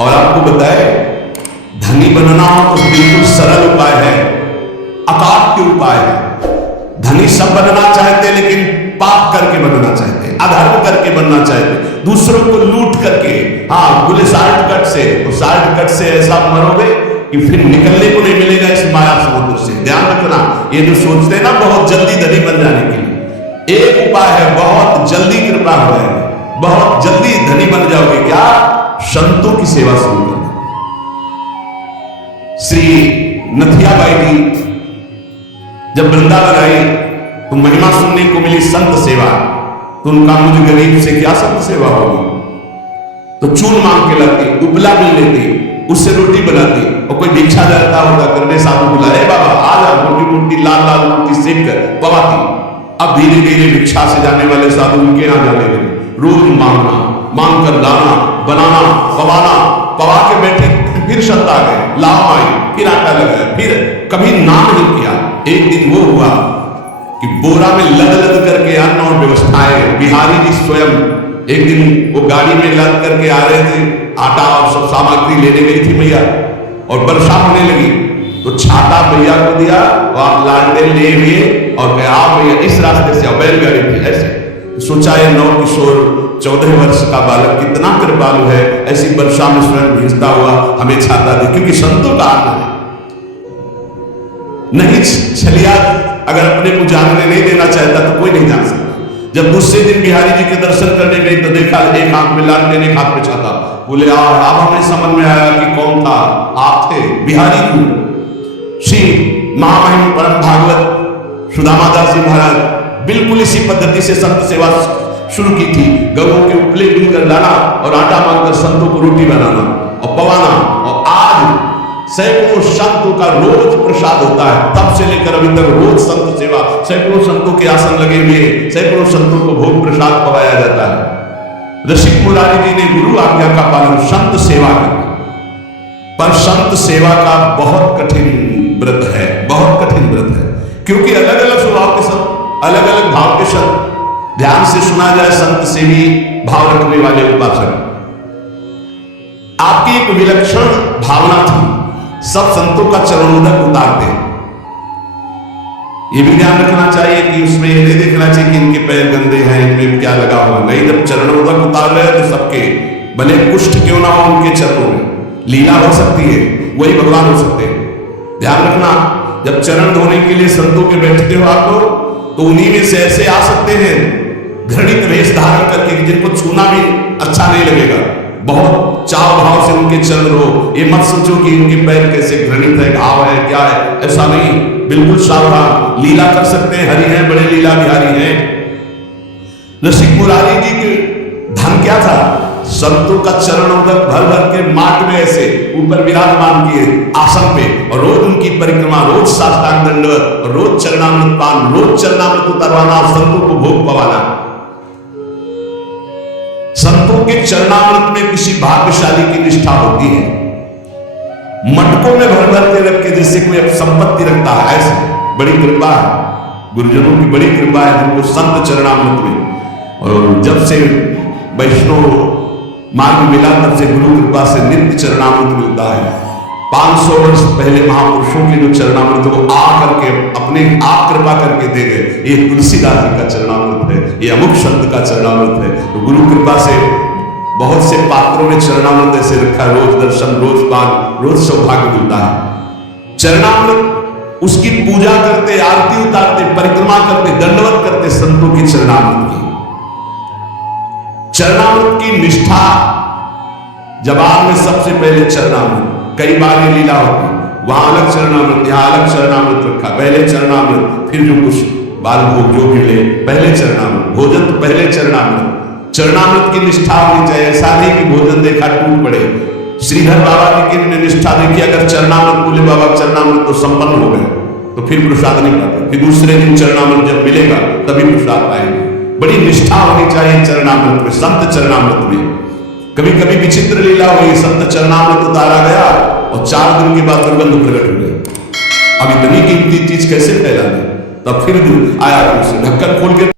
और आपको बताए धनी बनना तो बिल्कुल सरल उपाय है, अकाट्य उपाय है। धनी सब बनना चाहते लेकिन पाप करके बनना चाहते, अधर्म करके बनना चाहते, दूसरों को लूट करके। हाँ, बोले शॉर्टकट से, तो शॉर्टकट से ऐसा मरोगे कि फिर निकलने को नहीं मिलेगा इस माया समुद्र से। ध्यान रखना, ये जो सोचते हैं ना बहुत जल्दी धनी बन जाने के लिए, एक उपाय है, बहुत जल्दी कृपा हो जाएगी, बहुत जल्दी धनी बन जाओगे। क्या? संतों की सेवा शुरू करना। श्री नथियाबाई जी जब वृंदावन आई तो महिमा सुनने को मिली संत सेवा, तो उनका मुझ गरीब से क्या संत सेवा होगी। तो चून मांग के लाती, उपला मिल लेती, उससे रोटी बनाती, और कोई भिक्षा जाता होता करने साधु बुलाए, बाबा आ जा, मोटी मोटी लाल लाल रोटी सेक कर पवाती। अब धीरे धीरे भिक्षा से जाने वाले साधु उनके यहां जाने लगे, रोज मांगना, मांग कर लाना, बनाना, पवाना, पवा के बैठे, फिर सत्ता गए, लाओ आई, फिर आटा लगाया, फिर कभी नाम नहीं किया। एक दिन वो हुआ कि बोरा में लद लद करके अन्न और व्यवस्थाएं, बिहारी जी स्वयं एक दिन वो गाड़ी में लद करके आ रहे थे, आटा और सब सामग्री लेने गई थी मैया, और वर्षा होने लगी तो छाता भैया को दिया, और आप लालटेन ले हुए और गए, आप भैया इस रास्ते से, बैलगाड़ी थी ऐसे। सोचा ये नौ किशोर 14 वर्ष का बालक कितना कृपालु है, ऐसी वर्षा में स्वयं भीजता हुआ हमें छाता दे, क्योंकि संतों का आनंद है। नहीं छलिया अगर अपने को जानने नहीं देना चाहता तो कोई नहीं जान सकता। जब दूसरे दिन बिहारी जी के दर्शन करने गई तो देखा एक हाथ में लालटेन, एक हाथ में छाता। बोले अब हमें समझ में आया कि कौन था, आप थे बिहारी जी। श्री महामहिम परम भागवत सुदामादास जी महाराज बिल्कुल इसी पद्धति से संत सेवा शुरू की थी। गऊ के उपले मिलकर लाना और आटा मांगकर संतों को रोटी बनाना और पवाना, और आज सैकड़ों संतों का रोज प्रसाद होता है। तब से लेकर अभी तक रोज संत सेवा, सैकड़ों संतों के आसन लगे हुए, सैकड़ों संतों को भोग प्रसाद पवाया जाता है। ऋषि मुरारी जी ने गुरु आज्ञा का पालन, संत सेवा की, पर संत सेवा का बहुत कठिन व्रत है, बहुत कठिन व्रत है, क्योंकि अलग अलग स्वभाव के संत, अलग अलग भाव के संत। ध्यान से सुना जाए, संत सेवी भाव रखने वाले उपासक, आपकी एक विलक्षण भावना थी, सब संतों का चरणोदक उतारते हैं। ये भी ध्यान रखना चाहिए कि उसमें ये नहीं देखना चाहिए कि इनके पैर गंदे हैं, इनमें क्या लगा हुआ। नहीं, जब चरणोदक उतार रहे हैं तो सबके, भले कुष्ठ क्यों ना हो उनके चरणों में, लीला हो सकती है, वही भगवान हो सकते हैं। ध्यान रखना, जब चरण धोने के लिए संतों के बैठते हो आप लोग, तो उन्हीं में से ऐसे आ सकते हैं घृणित वेश धारण करके, जिनको छूना भी अच्छा नहीं लगेगा। बहुत चाव भाव से उनके चरण रो, ये मत सोचो कि इनके पैर कैसे घृणित है, घाव है, क्या है, ऐसा नहीं, बिल्कुल सावधान। लीला कर सकते हैं, हरि हैं, बड़े लीला बिहारी हैं। ऋषि मुरारी जी के धन क्या था? संतों का चरणोदक भर भर के माट में ऐसे ऊपर विराजमान किए आसन पे, और रोज उनकी परिक्रमा, रोज साष्टांग दंडवत, और रोज चरणामृत पान, रोज चरणामृत उतरवाना और संतों को भोग पवाना। संतों के चरणामृत में किसी भाग्यशाली की निष्ठा होती है। मटकों में भर भर के रख के, जैसे कोई संपत्ति रखता है, ऐसे बड़ी कृपा है, गुरुजनों की बड़ी कृपा है जिनको संत चरणामृत में। और जब से वैष्णव मार्ग मिला तब से गुरु कृपा से नित्य चरणामृत मिलता है। 500 वर्ष पहले महापुरुषों के जो चरणामृत वो आ करके अपने आप कृपा करके दे गए। ये तुलसीदास जी का चरणामृत है, ये अमुक संत का चरणामृत है। तो गुरु कृपा से बहुत से पात्रों में चरणामृत ऐसे रखा, रोज दर्शन, रोज पान, रोज सौभाग्य मिलता है। चरणामृत उसकी पूजा करते, आरती उतारते, परिक्रमा करते, दंडवत करते संतों की चरणामृत की। चरणामृत की निष्ठा, जवाब में सबसे पहले चरणामृत। कई बार ये लीला होती, वहां अलग चरणामृत, यहाँ अलग चरणामृत रखा, पहले चरणामृत, फिर जो कुछ बाल भोग जो मिले, पहले चरणामृत, भोजन तो पहले चरणामृत। चरणामृत की निष्ठा होनी चाहिए, ऐसा नहीं कि भोजन देखा टूट पड़े। श्रीधर बाबा की किन ने निष्ठा देखी, अगर चरणामृत बोले बाबा चरणामृत तो संपन्न हो गए, तो फिर प्रसाद नहीं पाते, फिर दूसरे दिन चरणामृत जब मिलेगा तभी प्रसाद पाएंगे। बड़ी निष्ठा होनी चाहिए चरणामृत में, संत चरणामृत में। कभी कभी विचित्र लीला हुई, संत चरणामृत उतारा गया और 4 दिन के बाद दुर्गंध प्रकट हो गई। अब इतनी कीमती चीज कैसे फैला दी? तब फिर आया, ढक्कन खोल के